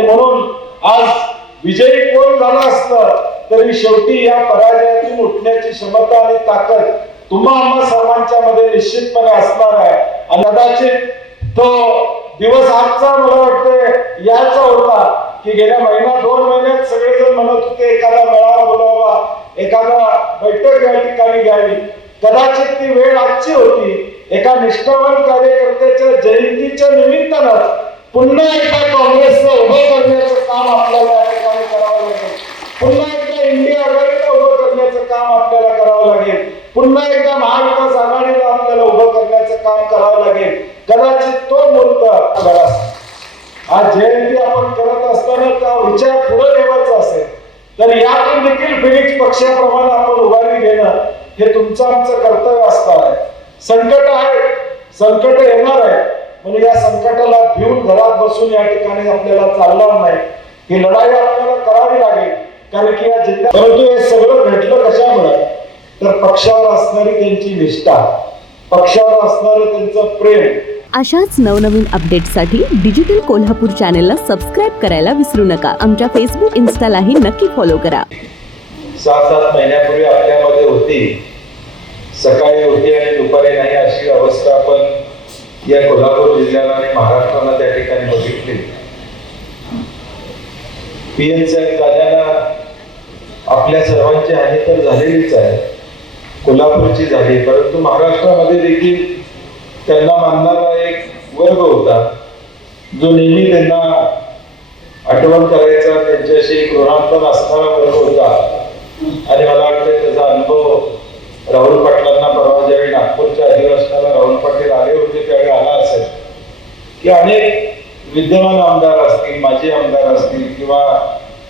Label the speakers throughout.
Speaker 1: आणि म्हणून आज विजयी कोण झाला असतं तरी शेवटी या पराजयातून उठण्याची क्षमता आणि ताकद तुम्हा आम्हा सर्वांच्या मध्ये निश्चितपणे असणार आहे. आणि कदाचित तो दिवस आजचा मला वाटतं याचा होता की गेल्या महिना दोन महिन्यात सगळेजण म्हणत होते एखादा मेळावा बोलावा एखादा बैठक या ठिकाणी घ्यावी. कदाचित ती वेळ आजची होती. एका निष्ठावान कार्यकर्त्याच्या जयंतीच्या निमित्तानं पुन्हा एकदा काँग्रेसला उभं करण्याचं काम आपल्याला या ठिकाणी करावं लागेल. पुन्हा एकदा इंडिया आघाडीला उभं करण्याचं काम आपल्याला करावं लागेल. पुन्हा एकदा महाविकास आघाडीला आपल्याला उभं करण्याचं काम करावं लागेल. कदाचित तो मुहूर्त घडा आज जयंती आपण करत असताना त्या विचार पुढे ठेवायचा असेल तर यातून देखील फिनिक्स पक्षाप्रमाणे आपण उभारी घेणं हे तुमचं आमचं कर्तव्य असणार आहे. संकट आहे. संकट येणार आहे म्हणून या संकटाला भिवून घरात बसून या ठिकाणी आपल्याला चालणार नाही. ही लढाई आपल्याला करावी लागेल. कारण की या जिल्ह्यात परंतु हे सगळं घडलं कशामुळे? तर पक्षावर असणारी त्यांची निष्ठा पक्षावर असणारं त्यांचं प्रेम.
Speaker 2: अशाच नवनवीन अपडेट्ससाठी डिजिटल कोल्हापूर चॅनेलला सबस्क्राईब करायला विसरू नका. आमच्या फेसबुक इन्स्टालाही नक्की फॉलो करा.
Speaker 1: सात सात महिन्यापूर्वी आपल्यामध्ये होती. सकाळी होती आणि दुपारी नाही अशी अवस्था आपण या कोल्हापूर जिल्ह्याला आणि महाराष्ट्राला त्या ठिकाणी बघितले. पीएन साहेब आपल्या सर्वांची हानी तर झालेलीच आहे. कोल्हापूरची झाली परंतु महाराष्ट्रामध्ये देखील त्यांना मानणारा एक वर्ग होता जो नेहमी त्यांना आठवण करायचा त्यांच्याशी एक ऋणात्मक असणारा वर्ग होता. आणि मला वाटतं त्याचा अनुभव राहुल पाटला नागपूरच्या अधिवेशनाला राहुल पाटील आले होते त्यावेळी आला असेल. की अनेक विद्यमान आमदार असतील माजी आमदार असतील किंवा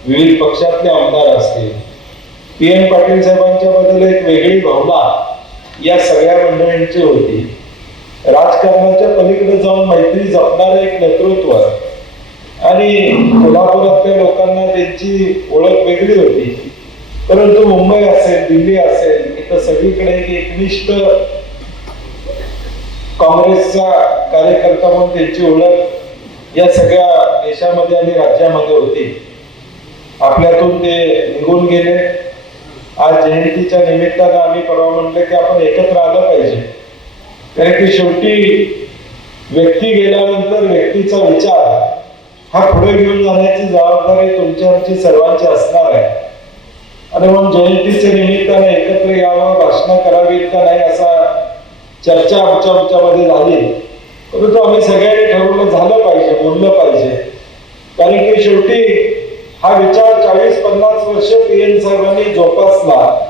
Speaker 1: विविध पक्षातले आमदार असतील पी एम पाटील साहेबांच्या बद्दल एक वेगळी भावना या सगळ्या मंडळींची होती. राजकारणाच्या पलीकडे जाऊन मैत्री जपणारं एक नेतृत्व आणि कोल्हापुरातल्या लोकांना त्यांची ओळख वेगळी होती. परंतु मुंबई असेल दिल्ली असेल इथं सगळीकडे एक एकनिष्ठ काँग्रेसचा कार्यकर्ता म्हणून त्यांची ओळख या सगळ्या देशामध्ये आणि राज्यामध्ये होती. आपल्यातून ते निघून गेले. आज जयंतीच्या निमित्तानं आम्ही परवा म्हटलं की आपण एकत्र आलं पाहिजे. कारण की शेवटी व्यक्ती गेल्यानंतर व्यक्तीचा विचार हा पुढे घेऊन जाण्याची जबाबदारी तुमच्या आमची सर्वांची असणार आहे. आणि म्हणून जयंतीच्या निमित्तानं एकत्र यावं भाषणं करावीत का नाही असा चर्चा आमच्या आमच्यामध्ये झाली. परंतु आम्ही सगळ्यांनी ठरवलं झालं पाहिजे बोललं पाहिजे. कारण की शेवटी हा विचार चाळीस पन्नास वर्ष पी एन साहेबांनी जोपासला.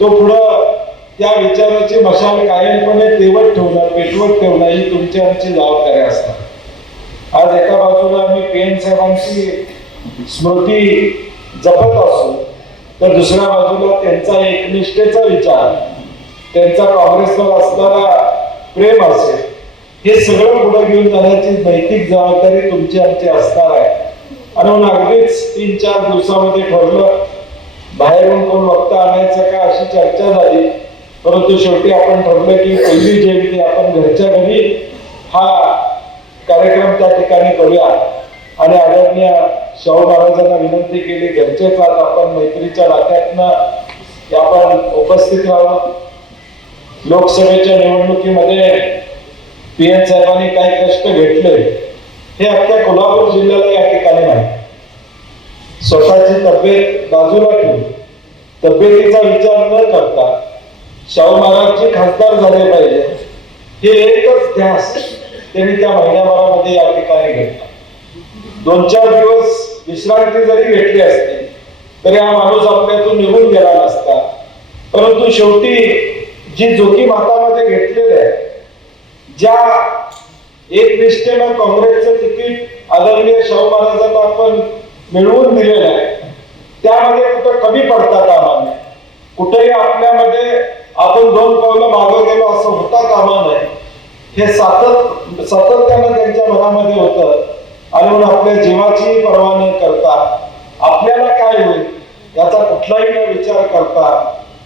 Speaker 1: तो पुढं त्या विचाराची मशाल कायमपणे तेवत ठेवणं पेटवत ठेवणं ही तुमची आमची जबाबदारी असणार. आज एका बाजूला आम्ही पी एन साहेबांची स्मृती जपत असू तर दुसऱ्या बाजूला त्यांचा एकनिष्ठेचा विचार. त्यांचा काँग्रेसवर असणारा प्रेम असेल हे सगळं पुढे घेऊन जाण्याची नैतिक जबाबदारी तुमची आमची असणार आहे. आणि हो म्हणून अगदीच तीन चार दिवसामध्ये ठरलं बाहेरून कोण वक्ता आणायचं का अशी चर्चा झाली. परंतु शेवटी आपण ठरलं की पहिली जयंती आपण घरच्या घरी हा कार्यक्रम त्या ठिकाणी करूया. आणि आदरणीय शाहू महाराजांना विनंती केली घरचेच आज आपण मैत्रीच्या नात्यातनं आपण उपस्थित राहावं लोकसभेच्या निवडणुकीमध्ये पी एन साहेबांनी काही कष्ट घेतले हे अख्ख्या कोल्हापूर जिल्ह्याला या ठिकाणी नाही स्वतःची तब्येत बाजूला ठेवून तब्येतीचा विचार न करता शाहू महाराजचे खासदार झाले पाहिजे हे एकच ध्यास त्यांनी त्या महिन्याभरामध्ये या ठिकाणी घेतला. दोन चार दिवस विश्रांती जरी घेतली असती तरी हा माणूस आपल्यातून निघून गेला नसता. परंतु शेवटी जी जोखीम हातामध्ये घेतलेली आहे ज्या एक निष्ठेनं काँग्रेसचं तिकीट आदरणीय शाहू महाराजांना आपण मिळवून दिलेलं आहे त्यामध्ये कुठं कमी पडता कामा नये कुठेही आपल्यामध्ये आपण दोन पावलं मागं गेलो असं होता कामा नये हे सातत सातत्यानं त्यांच्या मनामध्ये होतं. आणि म्हणून आपल्या जीवाची पर्वा न करता आपल्याला काय होईल याचा कुठलाही न विचार करता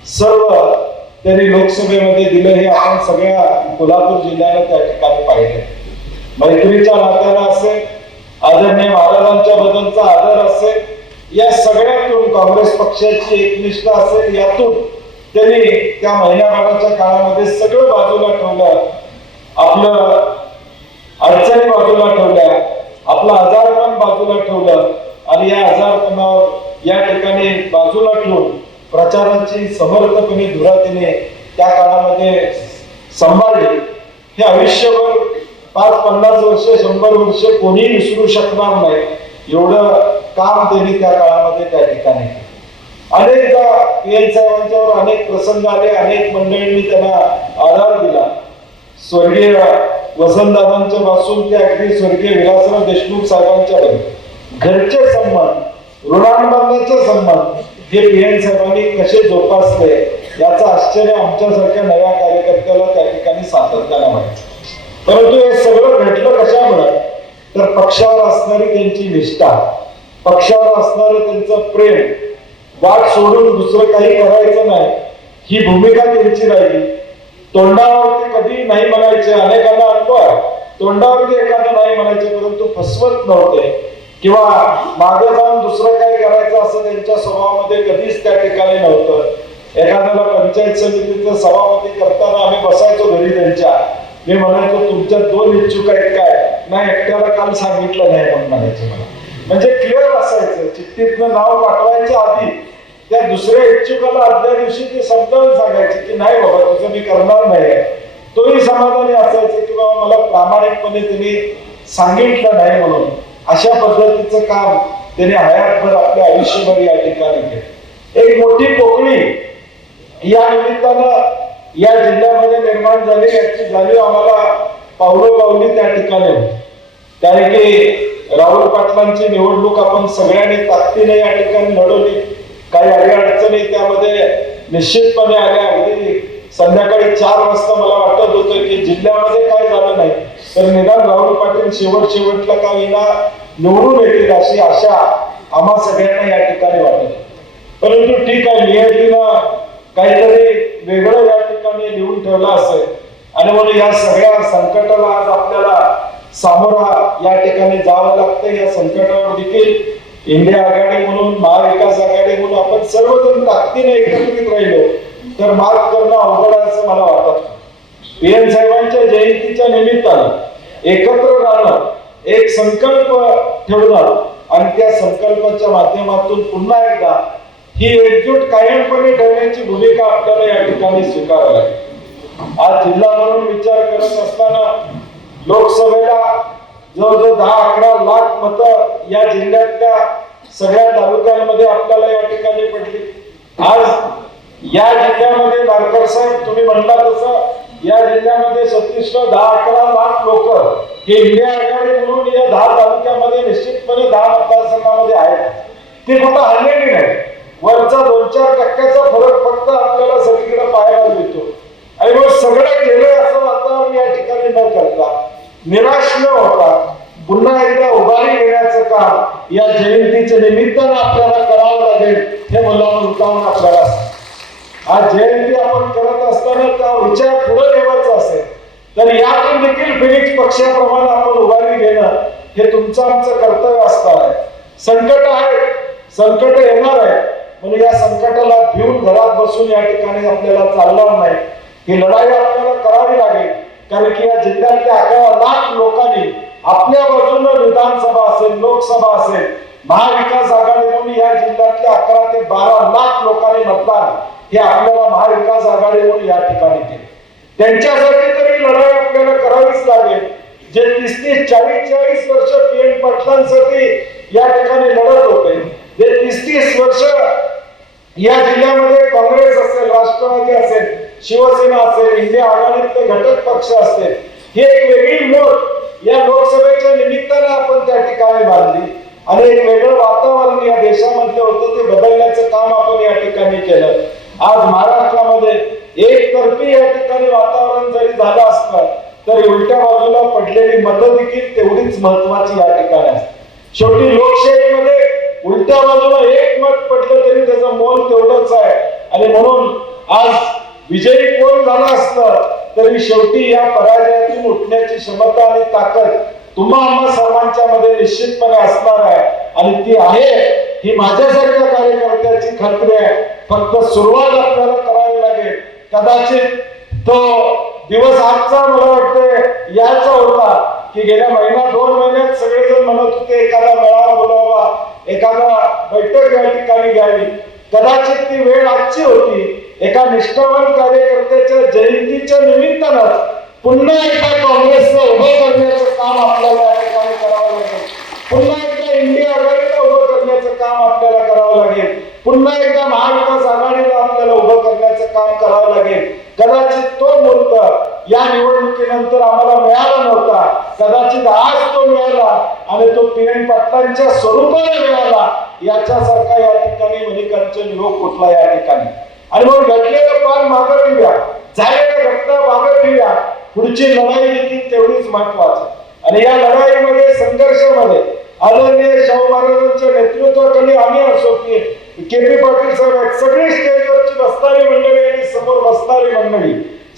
Speaker 1: सर्व त्यांनी लोकसभेमध्ये दिलं हे आपण सगळ्या कोल्हापूर जिल्ह्याला त्या ठिकाणी पाहिजे मैत्रीच्या नात्याला असेल आदरणीय महाराजांच्या बद्दलचा आदर असेल या सगळ्यातून काँग्रेस पक्षाची एकनिष्ठा असेल यातून त्यांनी त्या महिन्याभराच्या काळामध्ये सगळं बाजूला ठेवलं. आपलं अडचणी बाजूला ठेवल्या आपलं आजारपण बाजूला ठेवलं आणि या आजारपणावर या ठिकाणी बाजूला ठेवून प्रचाराची समर्थपणे धुरातीने त्या काळामध्ये सांभाळली. हे आयुष्यभर पाच पन्नास वर्ष शंभर वर्ष कोणी विसरू शकणार नाही. एवढं काम त्यांनी त्या काळामध्ये त्या ठिकाणी अनेकदा पी एन साहेबांच्यावर अनेक प्रसंग आले अनेक मंडळींनी त्यांना आधार दिला. स्वर्गीय वसंतदादांच्या पासून ते अगदी स्वर्गीय विलासराव देशमुख साहेबांच्या घरचे संबंध ऋणानुबंधाचे संबंध हे पी साहेबांनी कसे जोपासले याचं आश्चर्य आमच्यासारख्या नव्या कार्यकर्त्याला त्या ठिकाणी सातत्यानं व्हायचं परंतु हे सगळं घडलं कशामुळे? तर पक्षावर असणारी त्यांची निष्ठा पक्षावर असणारं त्यांचं प्रेम वाट सोडून दुसरं काही करायचं नाही ही भूमिका त्यांची राहिली. तोंडावरती कधी नाही म्हणायचे अनेकांना अनुभव तोंडावरती एखादं नाही म्हणायचे परंतु फसवत नव्हते. किंवा मागे जाऊन दुसरं काय करायचं असं त्यांच्या स्वभावामध्ये कधीच त्या ठिकाणी नव्हतं. एखाद्याला पंचायत समितीचं सभापती करताना आम्ही बसायचो घरी त्यांच्या. मी म्हणायचो तुमच्या दोन इच्छुक आहेत काय? नाही एकट्याला काल सांगितलं नाही म्हणून म्हणायचं मला. म्हणजे क्लिअर असायचं. चिठ्ठीतनं नाव पाठवायच्या आधी त्या दुसऱ्या इच्छुकाला आदल्या दिवशी ते समजावून सांगायचे की नाही बाबा तुझं मी करणार नाही तोही समाधानी असायचं की बाबा मला प्रामाणिकपणे तुम्ही सांगितलं नाही म्हणून. अशा पद्धतीचं काम त्याने हयातभर आपल्या आयुष्यभर या ठिकाणी केलं. एक मोठी पोकळी या निमित्तानं या जिल्ह्यामध्ये निर्माण झाली याची जाणीव आम्हाला पावलो पावली त्या ठिकाणी कारण की राहुल पाटलांची निवडणूक आपण सगळ्यांनी ताकदीने या ठिकाणी लढवली. काही अडीअडचणी त्यामध्ये निश्चितपणे आल्या. अगदी संध्याकाळी चार वाजता मला वाटत होतं की जिल्ह्यामध्ये काय झालं नाही. तर निदान राहुल पाटील शेवट शेवटला का विना निवडून येतील अशी आशा आम्हा सगळ्यांना या ठिकाणी वाटत परंतु ठीक आहे नियतीनं काहीतरी वेगळं या ठिकाणी लिहून ठेवलं असेल. आणि म्हणून या सगळ्या संकटाला आज आपल्याला सामोरा या ठिकाणी जावं लागतं या संकटावर देखील इंडिया आघाडी म्हणून महाविकास आघाडी म्हणून आपण सर्वजण ताकदीने एकत्रित राहिलो. तर मार्ग करणं अवघड आहे असं मला वाटत. पी एन साहेबांच्या जयंतीच्या निमित्तानं एकत्र राहणं एक संकल्प ठेवणं आणि त्या संकल्पाच्या माध्यमातून पुन्हा एकदा ही एकजूट कायमपणे ठेवण्याची भूमिका आपल्याला या ठिकाणी स्वीकारावी लागेल. आज जिल्हा म्हणून विचार करत असताना लोकसभेला जवळजवळ दहा अकरा लाख मत या जिल्ह्यातल्या सगळ्या तालुक्यांमध्ये आपल्याला या ठिकाणी पडली. आज या जिल्ह्यामध्ये नारकर साहेब तुम्ही म्हणला तसं या जिल्ह्यामध्ये सत्तीस दहा अकरा लाख लोक हे इंडिया आघाडी म्हणून या दहा तालुक्यामध्ये निश्चितपणे दहा मतदारसंघामध्ये आहेत. ते फक्त हल्लेली नाही वरचा दोन चार टक्क्याचा फरक फक्त आपल्याला सगळीकडे पाहायला मिळतो. आणि मग सगळं गेलं असं वातावरण या ठिकाणी न करता. निराश न होता पुन्हा एकदा उभारी घेण्याचं काम या जयंतीच्या निमित्तानं आपल्याला करावं लागेल हे मला मुद्दामून आपल्याला आज जयंती आपण करत असताना त्या विचार पुढे ठेवायचा असेल तर यातून देखील फिनिक्स पक्षाप्रमाणे आपण उभारी घेणं हे तुमचं आमचं कर्तव्य असणार आहे. संकट आहे संकट येणार आहे म्हणून या संकटाला भिवून घरात बसून या ठिकाणी आपल्याला चालणार नाही. ही लढाई आपल्याला करावी लागेल कारण की या जिल्ह्यातल्या अकरा लाख लोकांनी आपल्या बाजूनं विधानसभा असेल लोकसभा असेल महाविकास आघाडी या जिल्ह्यातल्या अकरा ते बारा लाख लोकांनी मतदान हे आपल्याला महाविकास आघाडीवरून या ठिकाणी केले. त्यांच्यासाठी तरी लढाई आपल्याला करावीच लागेल. जे तीस तीस चाळीस चाळीस वर्ष पी एन पाटलांसाठी या ठिकाणी लढत होते जे तीस तीस वर्ष या जिल्ह्यामध्ये काँग्रेस असेल राष्ट्रवादी असेल शिवसेना असेल इंडिया आघाडीतले घटक पक्ष असतील ही एक वेगळी मोठ या लोकसभेच्या निमित्तानं आपण त्या ठिकाणी बांधली. आणि एक वेगळं वातावरण या देशामधलं होतं ते बदलण्याचं काम आपण या ठिकाणी केलं. आज महाराष्ट्रामध्ये एकतर्फी या ठिकाणी वातावरण जरी झालं असलं तरी उलट्या बाजूला पडलेली मतं देखील तेवढीच महत्वाची या ठिकाणी असते शेवटी लोकशाहीमध्ये उलट्या बाजूला एक मत पडलं तरी त्याचं मोल तेवढंच आहे. आणि म्हणून आज विजयी कोण झाला असलं तरी शेवटी या पराजयातून उठण्याची क्षमता आणि ताकद तुम्हा आम्हा सर्वांच्या मध्ये निश्चितपणे असणार आहे. आणि ती आहे ही माझ्यासारख्या कार्यकर्त्याची खात्री आहे. फक्त सुरुवात आपल्याला करावी लागेल. कदाचित तो दिवस आजचा मला वाटते याचा होता की गेल्या महिना दोन महिन्यात सगळेजण म्हणत होते एखादा मेळावा बोलावा एखादा बैठक या ठिकाणी घ्यावी. कदाचित ती वेळ आजची होती. एका निष्ठावान कार्यकर्त्याच्या जयंतीच्या निमित्तानं पुन्हा एकदा काँग्रेसचं उभं करण्याचं काम आपल्याला या ठिकाणी करावं लागेल. पुन्हा एकदा इंडिया आघाडीला उभं करण्याचं काम आपल्याला करावं लागेल. पुन्हा एकदा महाविकास आघाडीला आपल्याला उभं करण्याचं काम करावं लागेल. कदाचित तो मुहूर्त या निवडणुकीनंतर आम्हाला मिळाला नव्हता. कदाचित आज तो मिळाला आणि तो पी एन स्वरूपाने मिळाला. याच्यासारखा या ठिकाणी मल्लिकार्जुन निरोप कुठला या ठिकाणी? आणि मग घडलेलं पान मागं ठेव्या. झालेल्या घटना मागं ठेव्या. पुढची लढाई देखील तेवढीच महत्वाची. आणि या लढाईमध्ये संघर्षामध्ये आदरणीय शाहू महाराजांच्या नेतृत्वाखाली आम्ही असो की के पी पाटील साहेब सगळे सगळी स्टेजवरची बसणारी मंडळी आणि समोर बसणारी मंडळी.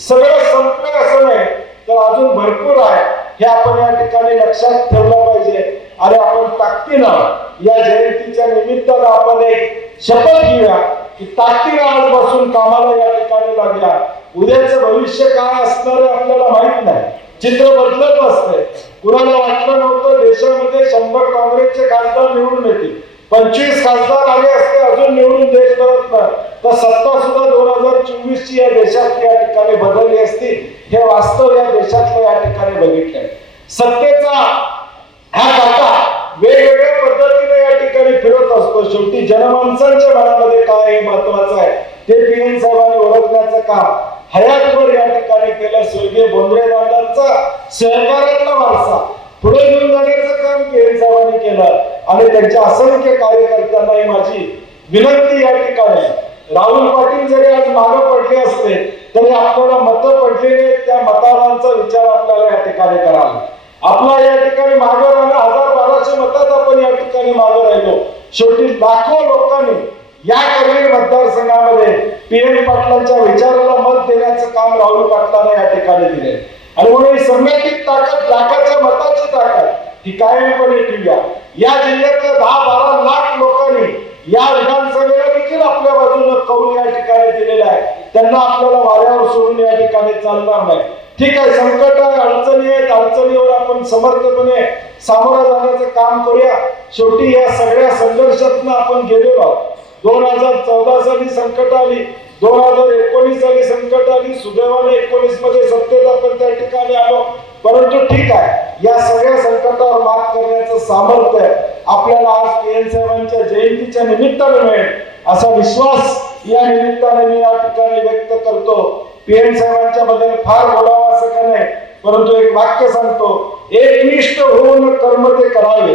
Speaker 1: सगळं संपलं असं नाही तर अजून भरपूर आहे. हे आपण या ठिकाणी लक्षात ठेवलं पाहिजे. आणि आपण ताकदीनं या जयंतीच्या निमित्तानं आपण एक शपथ घेऊया की ताकदीनं आजपासून कामाला या ठिकाणी लागल्या. उद्याचं भविष्य काय असणार आपल्याला माहीत नाही. चित्र बदलत असते कुणाला वाटलं नव्हतं देशामध्ये शंभर काँग्रेसचे खासदार निवडून येतील. पंचवीस खासदार आले असते अजून निवडून देश करत नाही. तर सत्ता सुद्धा दोन हजार चोवीस ची या देशात या ठिकाणी बदलली असती. हे वास्तव या देशातलं या ठिकाणी बघितलंय. सत्तेचा हा काटा वेगवेगळ्या पद्धतीने या ठिकाणी फिरत असतो. शेवटी जनमानसांच्या मनामध्ये काय हे महत्वाचं आहे. ते पी एन साहेबांनी ओळखण्याचं काम. हयातवर या ठिकाणी सहकार्यातला वारसा. पुढे घेऊन जाण्याचं काम केळी साहेबांनी केलं. आणि त्यांच्या असंख्य कार्यकर्त्यांनाही माझी विनंती या ठिकाणी. राहुल पाटील जरी आज मागे पडले असते तरी आपल्याला मतं पडलेले त्या मतांचा विचार आपल्याला या ठिकाणी करावा. आपला या ठिकाणी मागे राहणं हजार बाराशे मतात आपण या ठिकाणी मागे राहिलो. शेवटी लाखो लोकांनी या करवीर मतदारसंघामध्ये पी एन पाटलांच्या विचाराला मत देण्याचं काम राहुल पाटलांना या ठिकाणी दिले आणि म्हणून संघटित ताकद लाखाच्या मताची ताकद ही कायमपणे ठेवूया. या जिल्ह्यातल्या दहा बारा लाख लोकांनी या विधानसभेला देखील आपल्या बाजूने कौल या ठिकाणी दिलेला आहे. त्यांना आपल्याला वाऱ्यावर सोडून या ठिकाणी चालणार नाही. ठीक आहे संकट आहे अडचणी आहेत अडचणीवर आपण समर्थपणे सामोरं जाण्याचं काम करूया. शेवटी या सगळ्या संघर्षातून आपण गेलेलो आहोत. दोन हजार चौदा साली संकट आली दोन हजार एकोणीस साली संकट आली सुदैवाने एकोणीसमध्ये सत्तेत आपण त्या ठिकाणी आलो. परंतु ठीक आहे या सगळ्या संकटावर मात करण्याचं सामर्थ्य आपल्याला आज पी एल साहेबांच्या जयंतीच्या निमित्ताने मिळेल असा विश्वास या निमित्ताने मी या ठिकाणी व्यक्त करतो. पी एन साहेबांच्या बद्दल फार बोलावं असं का नाही परंतु एक वाक्य सांगतो. एकनिष्ठ होऊन कर्म ते करावे.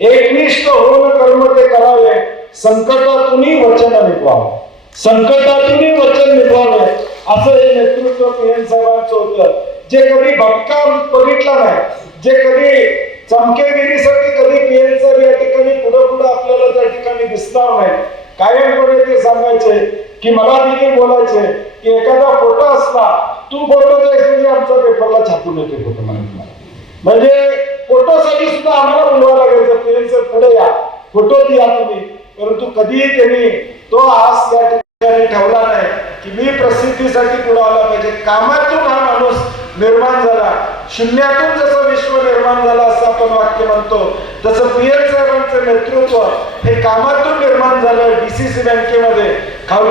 Speaker 1: एकनिष्ठ होऊन कर्म ते करावे. संकटातूनही वचन निघवावं संकटातूनही वचन निभवावे असं हे नेतृत्व पीएम साहेबांचं होतं. जे कधी भटका बघितला नाही जे कधी चमकेगिरीसाठी कधी पीएम साहेब या ठिकाणी पुढे पुढे आपल्याला त्या ठिकाणी दिसणार नाही. कायमपणे ते सांगायचे की मला देखील बोलायचे की एखादा फोटो असला तू फोटो द्यायस म्हणजे आमचा पेपरला छापून येते फोटो म्हणून. म्हणजे फोटोसाठी सुद्धा आम्हाला बोलवा लागायचं पेनचं पुढे या. फोटो द्या तुम्ही. परंतु कधीही त्यांनी तो आज या ठिकाणी ठेवला नाही की मी प्रसिद्धीसाठी पुढे आला पाहिजे. कामातून हा माणूस निर्माण झाला. शून्यातून जसं विश्व निर्माण झालं असं आपण वाक्य म्हणतो तसं पी एल साहेबांचं नेतृत्व हे कामातून निर्माण झालं डीसीसी बँकेमध्ये. खाऊ